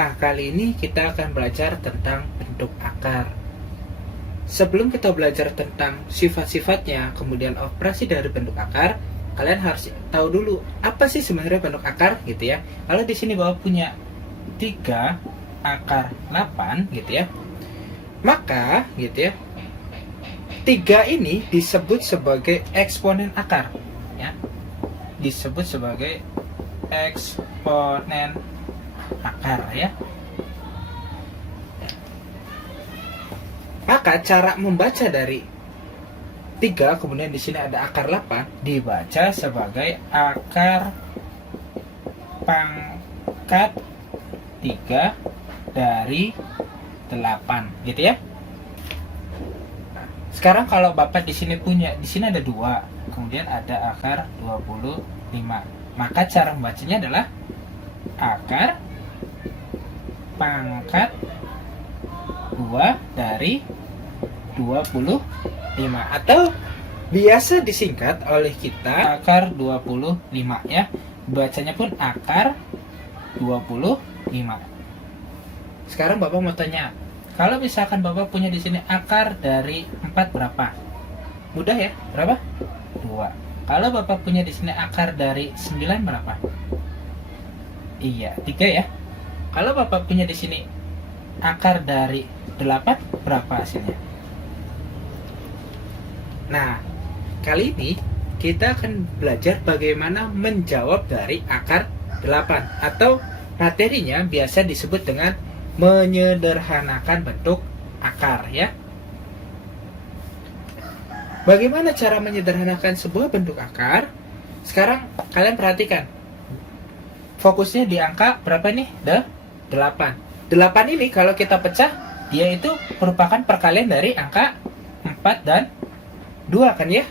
Nah, kali ini kita akan belajar tentang bentuk akar. Sebelum kita belajar tentang sifat-sifatnya, kemudian operasi dari bentuk akar, kalian harus tahu dulu apa sih sebenarnya bentuk akar gitu ya. Kalau di sini Bapak punya 3 akar 8 gitu ya. Maka gitu ya, 3 ini disebut sebagai eksponen akar ya. Disebut sebagai eksponen akar ya. Maka cara membaca dari 3 kemudian di sini ada akar 8 dibaca sebagai akar pangkat 3 dari 8 gitu ya. Sekarang kalau Bapak di sini punya, di sini ada 2, kemudian ada akar 25. Maka cara membacanya adalah akar pangkat 2 dari 25 atau biasa disingkat oleh kita akar 25 ya. Bacanya pun akar 25. Sekarang Bapak mau tanya, kalau misalkan Bapak punya di sini akar dari 4 berapa? Mudah ya, berapa? 2. Kalau Bapak punya di sini akar dari 9 berapa? Iya, 3 ya. Kalau Bapak punya di sini akar dari 8 berapa hasilnya? Nah, kali ini kita akan belajar bagaimana menjawab dari akar 8 atau materinya biasa disebut dengan menyederhanakan bentuk akar ya. Bagaimana cara menyederhanakan sebuah bentuk akar? Sekarang kalian perhatikan. Fokusnya di angka berapa nih? 8. 8 ini kalau kita pecah, dia itu merupakan perkalian dari angka 4 dan 2 kan ya?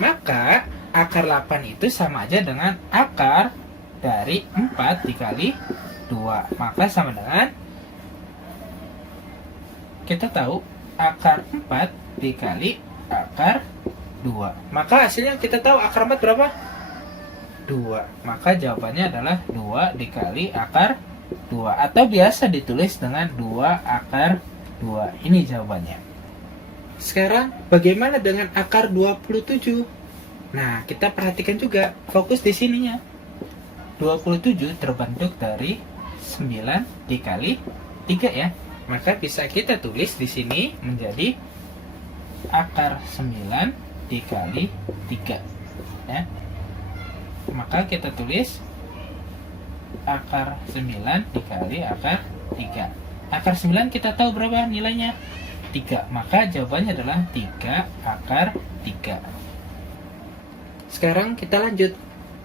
Maka akar 8 itu sama aja dengan akar dari 4 dikali 2. Maka sama dengan, kita tahu akar 4 dikali akar 2. Maka hasilnya kita tahu akar 4 berapa? 2. Maka jawabannya adalah 2 dikali akar 2. Atau biasa ditulis dengan 2 akar 2. Ini jawabannya. Sekarang bagaimana dengan akar 27? Nah, kita perhatikan juga fokus di sininya. 27 terbentuk dari 9 dikali 3 ya. Maka bisa kita tulis di sini menjadi akar 9 dikali 3 ya. Maka kita tulis akar 9 dikali akar 3. Akar 9 kita tahu berapa nilainya? 3. Maka jawabannya adalah 3 akar 3. Sekarang kita lanjut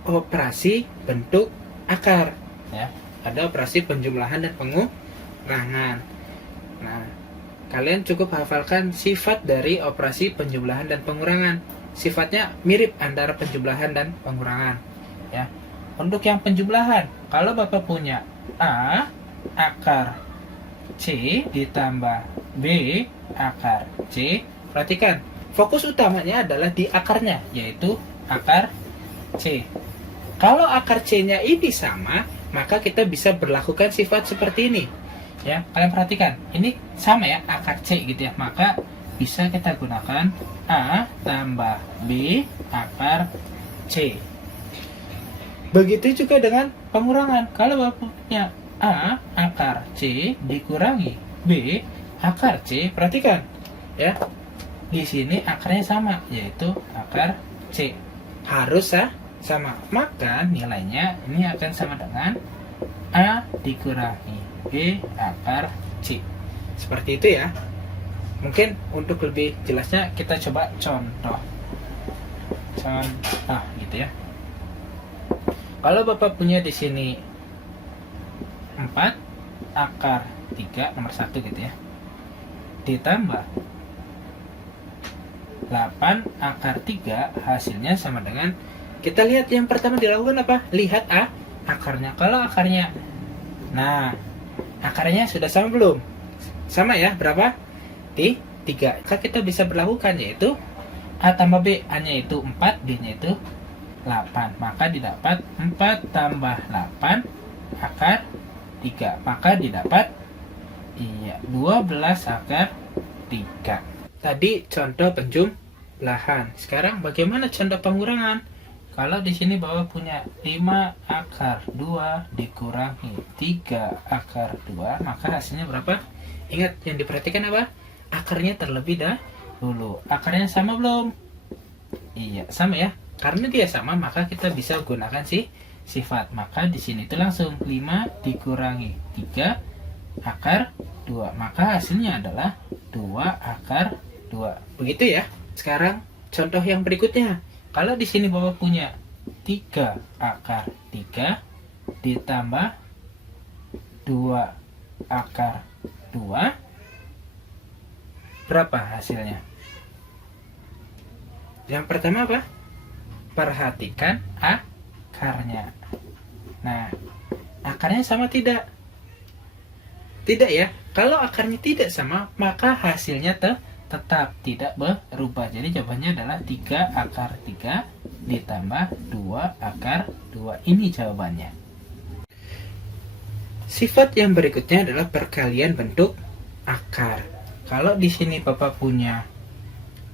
operasi bentuk akar ya. Ada operasi penjumlahan dan pengurangan. Nah, kalian cukup hafalkan sifat dari operasi penjumlahan dan pengurangan. Sifatnya mirip antara penjumlahan dan pengurangan ya. Untuk yang penjumlahan, kalau Bapak punya A akar C ditambah B akar C, perhatikan fokus utamanya adalah di akarnya, yaitu akar C. Kalau akar C-nya ini sama, maka kita bisa berlakukan sifat seperti ini ya. Kalian perhatikan, ini sama ya, akar C gitu ya. Maka bisa kita gunakan A tambah B akar C. Begitu juga dengan pengurangan. Kalau Bapak punya A akar C dikurangi B akar C, perhatikan ya. Di sini akarnya sama, yaitu akar C. Harus sama. Maka nilainya ini akan sama dengan A dikurangi B akar C. Seperti itu ya. Mungkin untuk lebih jelasnya kita coba contoh gitu ya. Kalau Bapak punya di sini 4 akar 3 nomor 1 gitu ya, ditambah 8 akar 3, hasilnya sama dengan, kita lihat yang pertama dilakukan apa? Lihat akarnya. Kalau akarnya, nah akarnya sudah sama belum? Sama ya, berapa? 3. Maka kita bisa berlakukan, yaitu A tambah B, A nya itu 4, B nya itu 8. Maka didapat 4 tambah 8 akar 3. Maka didapat 12 akar 3. Tadi contoh penjumlahan. Sekarang bagaimana contoh pengurangan? Kalau di sini Bapak punya 5 akar 2 dikurangi 3 akar 2, maka hasilnya berapa? Ingat, yang diperhatikan apa? Akarnya terlebih dahulu. Akarnya sama belum? Iya, sama ya. Karena dia sama, maka kita bisa gunakan sifat. Maka di sini itu langsung 5 dikurangi 3 akar 2. Maka hasilnya adalah 2 akar 2. Begitu ya. Sekarang contoh yang berikutnya. Kalau di sini Bapak punya 3 akar 3 ditambah 2 akar 2, berapa hasilnya? Yang pertama apa? Perhatikan akarnya. Nah, akarnya sama tidak? Tidak ya. Kalau akarnya tidak sama, maka hasilnya tetap tidak berubah. Jadi jawabannya adalah 3 akar 3 ditambah 2 akar 2. Ini jawabannya. Sifat yang berikutnya adalah perkalian bentuk akar. Kalau di sini Bapak punya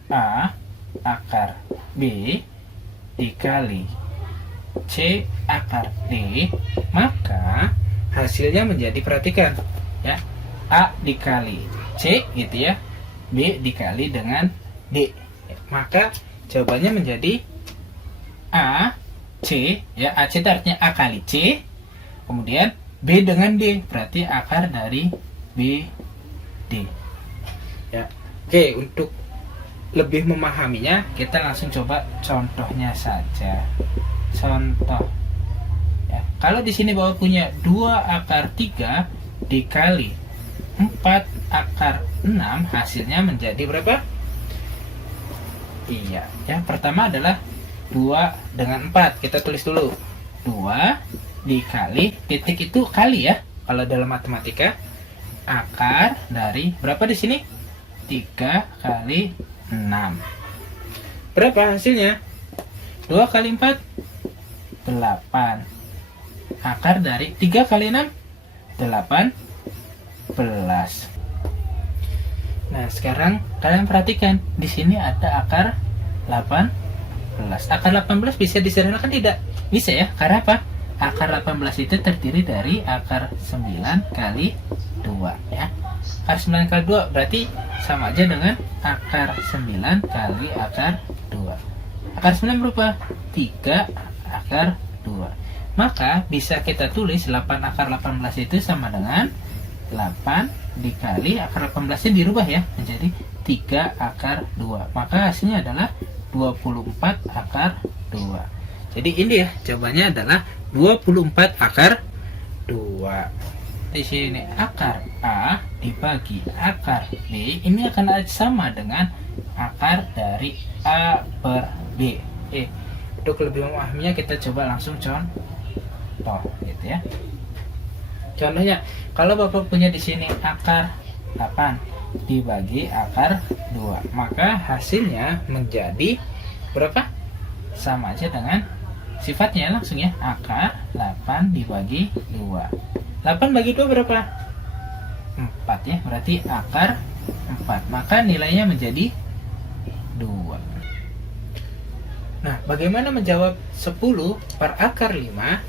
A akar B dikali C akar D, maka hasilnya menjadi, perhatikan ya, A dikali C gitu ya, B dikali dengan D, maka jawabannya menjadi A C ya. A C itu artinya A kali C, kemudian B dengan D, berarti akar dari B D ya. Oke, untuk lebih memahaminya kita langsung coba contohnya saja. Contoh ya, kalau di sini Bapak punya 2 akar 3 dikali 4 akar 6, hasilnya menjadi berapa? Iya, yang pertama adalah 2 dengan 4. Kita tulis dulu. 2 dikali, titik itu kali ya. Kalau dalam matematika, akar dari berapa di sini? 3 kali 6. Berapa hasilnya? 2 kali 4 8. Akar dari 3 kali 6 18. Nah, sekarang kalian perhatikan di sini ada akar 18. Akar 18 bisa disederhanakan tidak? Bisa ya. Karena apa? Akar 18 itu terdiri dari akar 9 kali 2 ya. Akar 9 kali 2 berarti sama aja dengan akar 9 kali akar 2. Akar 9 berapa? 3 akar 2. Maka bisa kita tulis 8 akar 18 itu sama dengan 8 dikali akar 18 nya dirubah ya menjadi 3 akar 2. Maka hasilnya adalah 24 akar 2. Jadi ini ya, jawabannya adalah 24 akar 2. Di sini akar A dibagi akar B, ini akan sama dengan akar dari A per B. Untuk lebih memahaminya kita coba langsung contoh gitu ya. Contohnya, kalau Bapak punya di sini akar 8 dibagi akar 2, maka hasilnya menjadi berapa? Sama aja dengan sifatnya langsung ya, akar 8 dibagi 2. 8 bagi 2 berapa? 4 ya, berarti akar 4. Maka nilainya menjadi 2. Nah, bagaimana menjawab 10 per akar 5?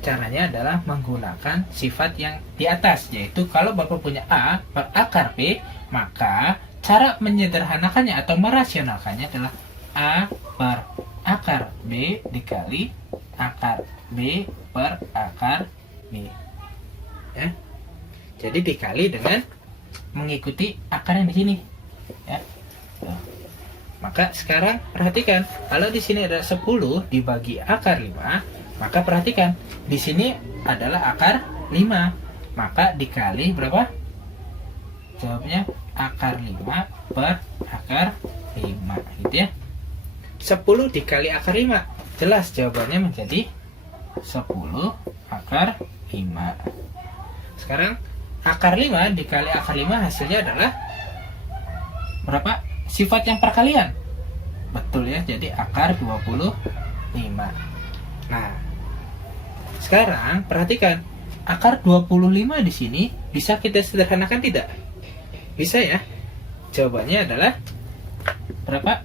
Caranya adalah menggunakan sifat yang di atas, yaitu kalau Bapak punya A per akar B, maka cara menyederhanakannya atau merasionalkannya adalah A per akar B dikali akar B per akar B ya. Jadi dikali dengan mengikuti akar yang di sini ya. Maka sekarang perhatikan, kalau di sini ada 10 dibagi akar 5, maka perhatikan di sini adalah akar 5, maka dikali berapa? Jawabnya akar 5 per akar 5 gitu ya. 10 dikali akar 5, jelas jawabannya menjadi 10 akar 5. Sekarang akar 5 dikali akar 5 hasilnya adalah berapa? Sifat yang perkalian. Betul ya, jadi akar 25. Nah, sekarang perhatikan, akar 25 di sini bisa kita sederhanakan tidak? Bisa ya. Jawabannya adalah berapa?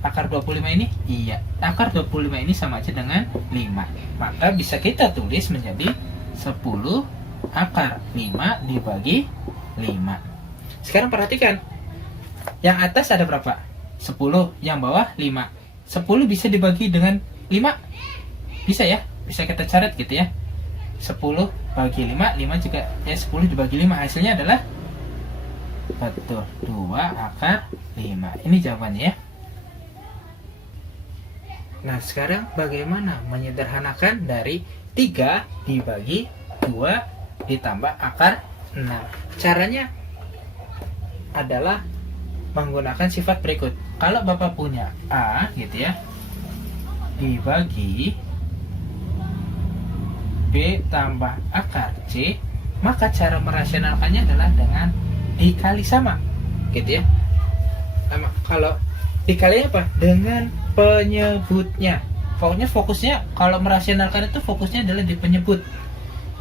Akar 25 ini? Iya, akar 25 ini sama aja dengan 5. Maka bisa kita tulis menjadi 10 akar 5 dibagi 5. Sekarang perhatikan. Yang atas ada berapa? 10, yang bawah 5. 10 bisa dibagi dengan 5. Bisa ya? Bisa kita catat gitu ya. 10 bagi 5, 5 juga ya 10 dibagi 5, hasilnya adalah betul 2 akar 5. Ini jawabannya ya. Nah, sekarang bagaimana menyederhanakan dari 3 dibagi 2 ditambah akar 6? Caranya adalah menggunakan sifat berikut. Kalau Bapak punya A gitu ya, dibagi B tambah akar C, maka cara merasionalkannya adalah dengan dikali sama gitu ya. Kalau dikali apa? Dengan penyebutnya. Pokoknya fokusnya kalau merasionalkan itu fokusnya adalah di penyebut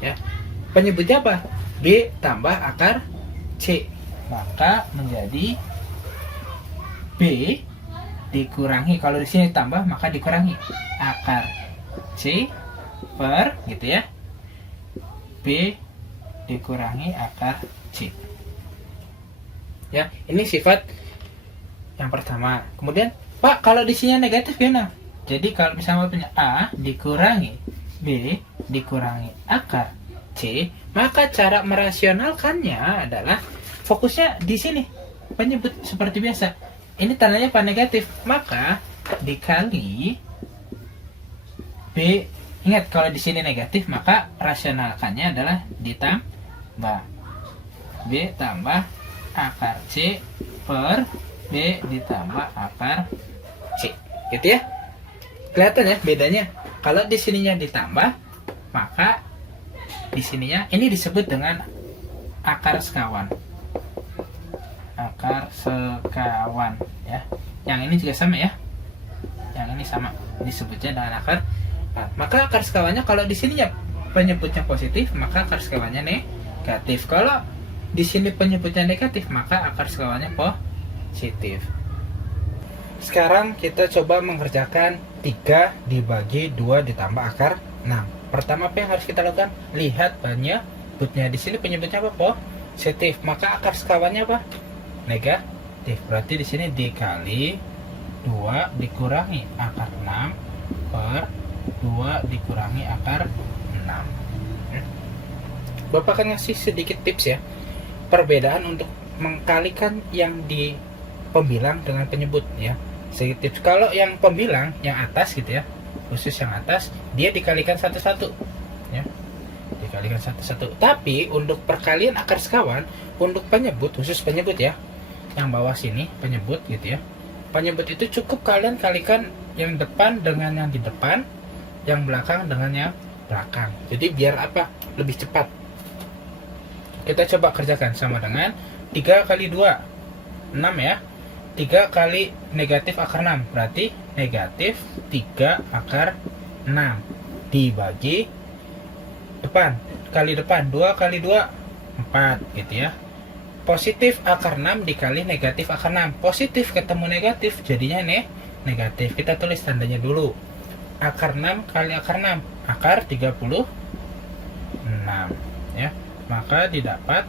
ya. Penyebutnya apa? B tambah akar C, maka menjadi B dikurangi, kalau di sini tambah maka dikurangi akar C per gitu ya, B dikurangi akar C ya. Ini sifat yang pertama. Kemudian Pak, kalau di sini negatif gimana? Jadi kalau misalnya punya A dikurangi B dikurangi akar C, maka cara merasionalkannya adalah fokusnya di sini penyebut seperti biasa. Ini tandanya apa? Negatif, maka dikali B. Ingat, kalau di sini negatif maka rasionalkannya adalah ditambah B tambah akar C per B ditambah akar C, gitu ya. Kelihatan ya bedanya. Kalau di sininya ditambah, maka di sininya ini disebut dengan akar sekawan. Akar sekawan ya. Yang ini juga sama ya. Yang ini sama, disebutnya dengan akar. Nah, maka akar sekawannya kalau di sininya penyebutnya positif, maka akar sekawannya negatif. Kalau di sini penyebutnya negatif, maka akar sekawannya positif. Sekarang kita coba mengerjakan 3 dibagi 2 ditambah akar 6. Pertama apa yang harus kita lakukan? Lihat penyebutnya. Di sini penyebutnya apa? Positif. Maka akar sekawannya apa? Negatif. Berarti di sini dikali 2 dikurangi akar 6 per 2 dikurangi akar 6. Bapak akan ngasih sedikit tips ya. Perbedaan untuk mengkalikan yang di pembilang dengan penyebut ya. Sedikit tips. Kalau yang pembilang yang atas gitu ya, khusus yang atas, dia dikalikan satu-satu ya. Dikalikan satu-satu. Tapi untuk perkalian akar sekawan, untuk penyebut, khusus penyebut ya, yang bawah sini penyebut gitu ya. Penyebut itu cukup kalian kalikan yang depan dengan yang di depan, yang belakang dengan yang belakang. Jadi biar apa? Lebih cepat. Kita coba kerjakan. Sama dengan 3 kali 2 6 ya. 3 kali negatif akar 6 berarti negatif 3 akar 6 dibagi depan kali depan 2 kali 2 4 gitu ya. Positif akar 6 dikali negatif akar 6, positif ketemu negatif jadinya negatif. Kita tulis tandanya dulu. Akar 6 kali akar 6 akar 36 ya. Maka didapat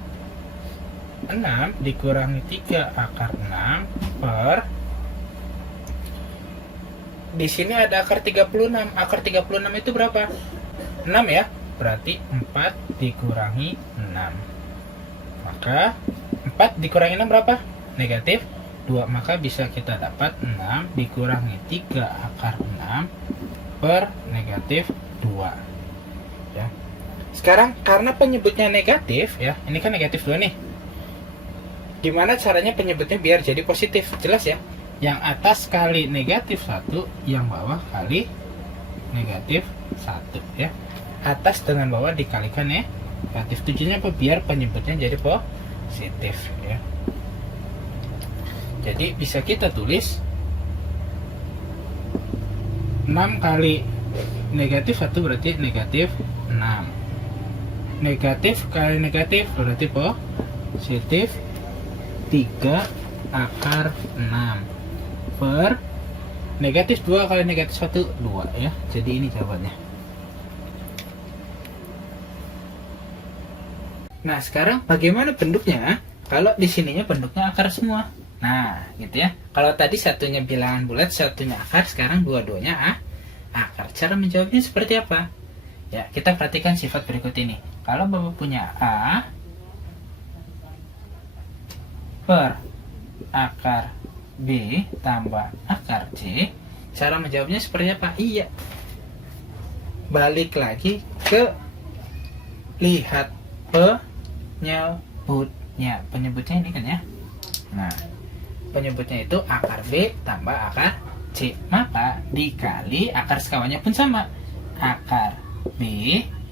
6 dikurangi 3 akar 6 per, di sini ada akar 36. Akar 36 itu berapa? 6 ya. Berarti 4 dikurangi 6. Maka 4 dikurangi 6 berapa? Negatif 2. Maka bisa kita dapat 6 dikurangi 3 akar 6 per negatif 2 ya. Sekarang karena penyebutnya negatif ya, ini kan negatif 2 nih. Gimana caranya penyebutnya biar jadi positif? Jelas ya. Yang atas kali negatif 1, yang bawah kali negatif 1 ya. Atas dengan bawah dikalikan negatif. Tujuannya apa? Biar penyebutnya jadi positif ya. Jadi bisa kita tulis 6 kali Negatif 1 berarti negatif 6. Negatif kali negatif berarti positif 3 akar 6 per negatif 2 kali negatif 1 2 ya. Jadi ini jawabannya. Nah, sekarang bagaimana bentuknya? Kalau di sininya bentuknya akar semua. Nah, gitu ya. Kalau tadi satunya bilangan bulat, satunya akar, sekarang dua-duanya akar. Cara menjawabnya seperti apa? Ya, kita perhatikan sifat berikut ini. Kalau Bapak punya A per akar B tambah akar C, cara menjawabnya seperti apa? Iya. Balik lagi ke lihat penyebutnya. Penyebutnya ini kan ya. Nah, penyebutnya itu akar B tambah akar C. Maka dikali akar sekawannya pun sama. Akar B,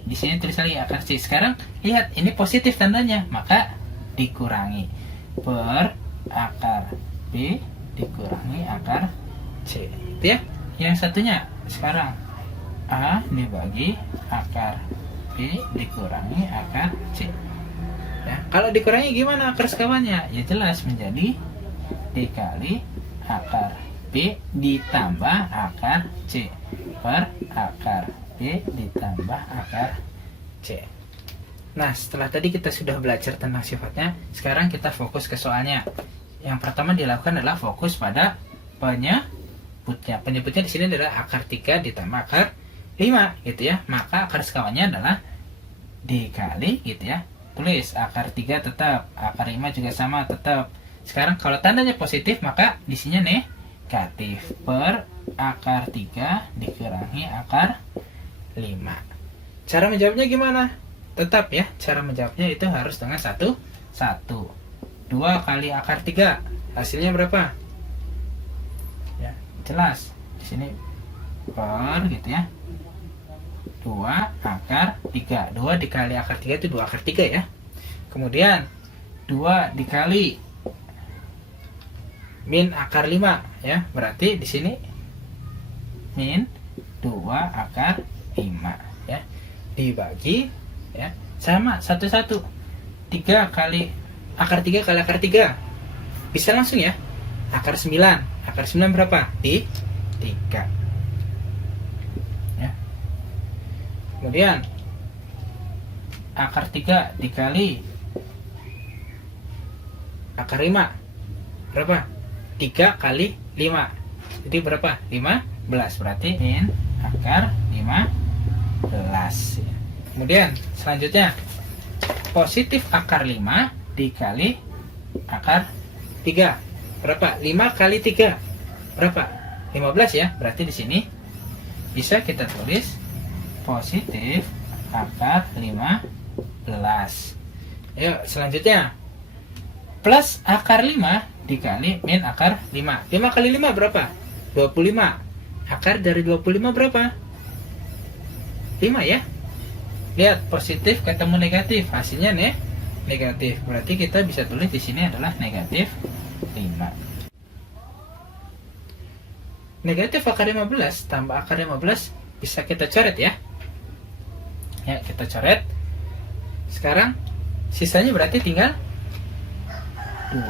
di sini tulis lagi akar C. Sekarang lihat ini positif tandanya, maka dikurangi per akar B dikurangi akar C. Itu ya. Yang satunya sekarang A dibagi akar B dikurangi akar C. Ya, kalau dikurangi gimana akar sekawannya? Ya jelas menjadi dikali akar B ditambah akar C per akar B ditambah akar C. Nah, setelah tadi kita sudah belajar tentang sifatnya, sekarang kita fokus ke soalnya. Yang pertama dilakukan adalah fokus pada penyebutnya. Penyebutnya di sini adalah akar 3 ditambah akar 5 gitu ya. Maka akar sekawannya adalah dikali gitu ya. Tulis akar 3 tetap, akar 5 juga sama tetap. Sekarang kalau tandanya positif, maka di sini negatif per akar 3 dikurangi akar 5. Cara menjawabnya gimana? Tetap ya, cara menjawabnya itu harus dengan 1 2 kali akar 3. Hasilnya berapa? Ya, jelas. Di sini per gitu ya. 2 akar 3. 2 dikali akar 3 itu 2 akar 3 ya. Kemudian 2 dikali min akar 5 ya. Berarti di sini min 2 akar 5 ya. Dibagi ya. Sama 1 1. 3 kali akar 3 kali akar 3. Bisa langsung ya. Akar 9. Akar 9 berapa? Di 3. Ya. Kemudian akar 3 dikali akar 5 berapa? 3 kali 5. Jadi berapa? 15. Berarti min akar 15. Kemudian selanjutnya positif akar 5 dikali akar 3. Berapa? 5 kali 3. Berapa? 15 ya. Berarti di sini bisa kita tulis positif akar 15. Ayo selanjutnya plus akar 5 dikali min akar 5. 5 kali 5 berapa? 25. Akar dari 25 berapa? 5 ya. Lihat positif ketemu negatif, hasilnya negatif. Berarti kita bisa tulis di sini adalah negatif 5. Negatif akar 15 tambah akar 15 bisa kita coret ya. Ya, kita coret. Sekarang sisanya berarti tinggal 2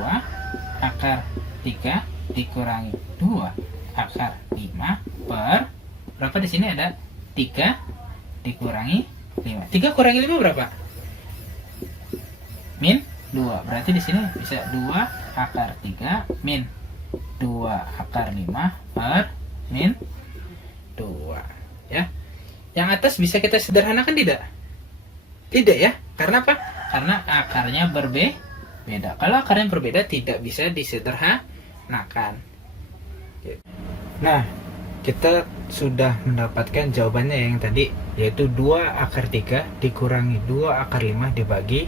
akar 3 dikurangi 2 akar 5 per berapa di sini ada 3 dikurangi 5. 3 kurangi 5 berapa? Min 2. Berarti di sini bisa 2 akar 3 min 2 akar 5 per min 2 ya. Yang atas bisa kita sederhanakan tidak? Tidak ya. Karena apa? Karena akarnya berbeda. Kalau akarnya berbeda tidak bisa disederhanakan. Nah, kita sudah mendapatkan jawabannya yang tadi, yaitu 2 akar 3 dikurangi 2 akar 5 dibagi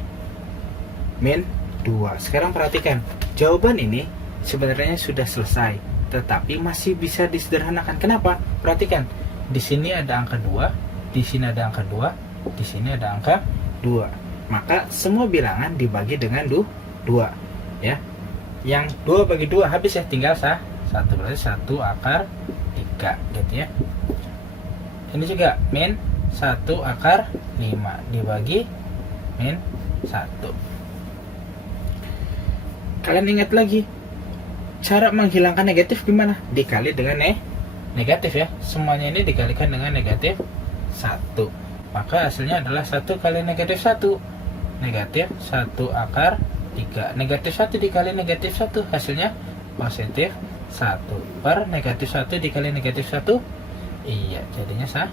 min 2. Sekarang perhatikan, jawaban ini sebenarnya sudah selesai, tetapi masih bisa disederhanakan. Kenapa? Perhatikan, di sini ada angka 2, di sini ada angka 2, di sini ada angka 2. Maka semua bilangan dibagi dengan 2 ya. Yang 2 bagi 2 habis ya, tinggal 1. Berarti 1 akar 3 gitu ya. Ini juga min 1 akar 5 dibagi min 1. Kalian ingat lagi, cara menghilangkan negatif gimana? Dikali dengan negatif ya. Semuanya ini dikalikan dengan negatif 1. Maka hasilnya adalah 1 kali negatif 1. Negatif 1 akar 3. Negatif 1 dikali negatif 1, hasilnya positif 1. Per negatif 1 dikali negatif 1, iya, jadinya 1.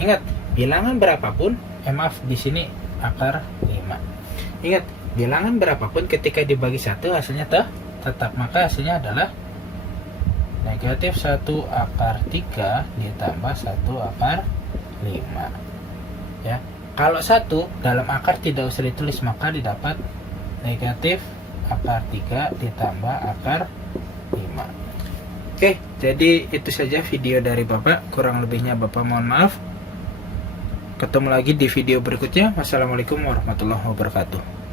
Ingat, bilangan berapapun, maaf, di sini akar 5. Ingat, bilangan berapapun ketika dibagi 1 hasilnya tetap. Maka hasilnya adalah negatif 1 akar 3 ditambah 1 akar 5. Ya. Kalau 1 dalam akar tidak usah ditulis, maka didapat negatif akar 3 ditambah akar 5. Oke, jadi itu saja video dari Bapak. Kurang lebihnya Bapak mohon maaf. Ketemu lagi di video berikutnya. Wassalamualaikum warahmatullahi wabarakatuh.